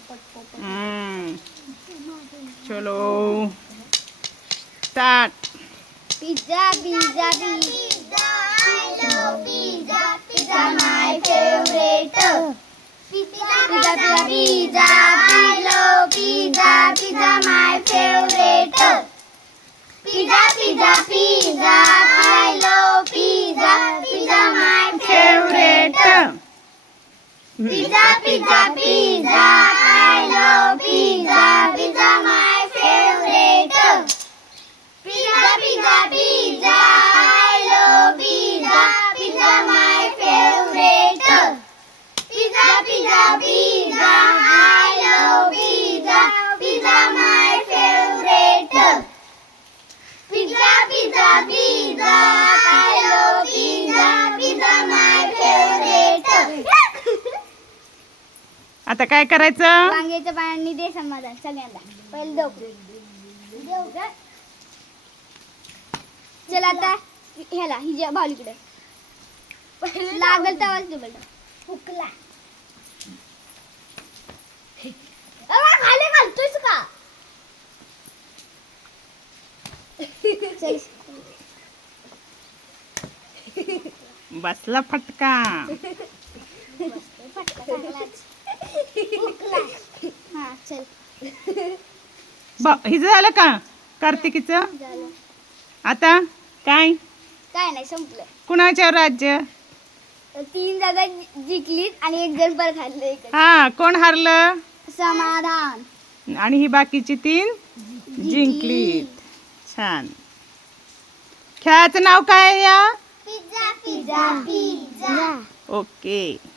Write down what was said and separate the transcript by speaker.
Speaker 1: चलो start.
Speaker 2: Pizza, pizza, pizza. I love pizza. Pizza my favorite. Pizza, pizza, pizza. I love pizza. Pizza my favorite. Pizza, pizza, pizza. I love pizza. Pizza my favorite. Pizza, pizza, pizza. I love pizza. Pizza my favorite. Pizza, pizza, pizza. I love pizza. Pizza my favorite. Pizza, pizza, pizza. I love pizza. Pizza my favorite. Pizza, pizza, pizza. I love pizza. Pizza my favorite.
Speaker 1: आता काय करायचं?
Speaker 2: वांग्याच्या पाण्याने दे समाधान सगळ्यांना. पहिले देऊ का? चल आता ह्याला हिच्या भावलीकडे लागल तेव्हाच दे बेटा. हुकला खाली घालतोयस का? चल
Speaker 1: बसला फटका.
Speaker 2: हा चल
Speaker 1: हिचं झालं का? कार्तिकीचं
Speaker 2: झालं.
Speaker 1: आता काय
Speaker 2: काय नाही संपलं.
Speaker 1: कुणाच्यावर राज्य?
Speaker 2: 3 जागा जिंकलीत आणि 1 जण परत हरलं. एकच
Speaker 1: हा, कोण हारलं?
Speaker 2: समाधान.
Speaker 1: आणि ही बाकीची 3 जिंकलीत. छान. खेळाचं नाव काय आहे या?
Speaker 2: Pizza pizza pizza.
Speaker 1: ओके.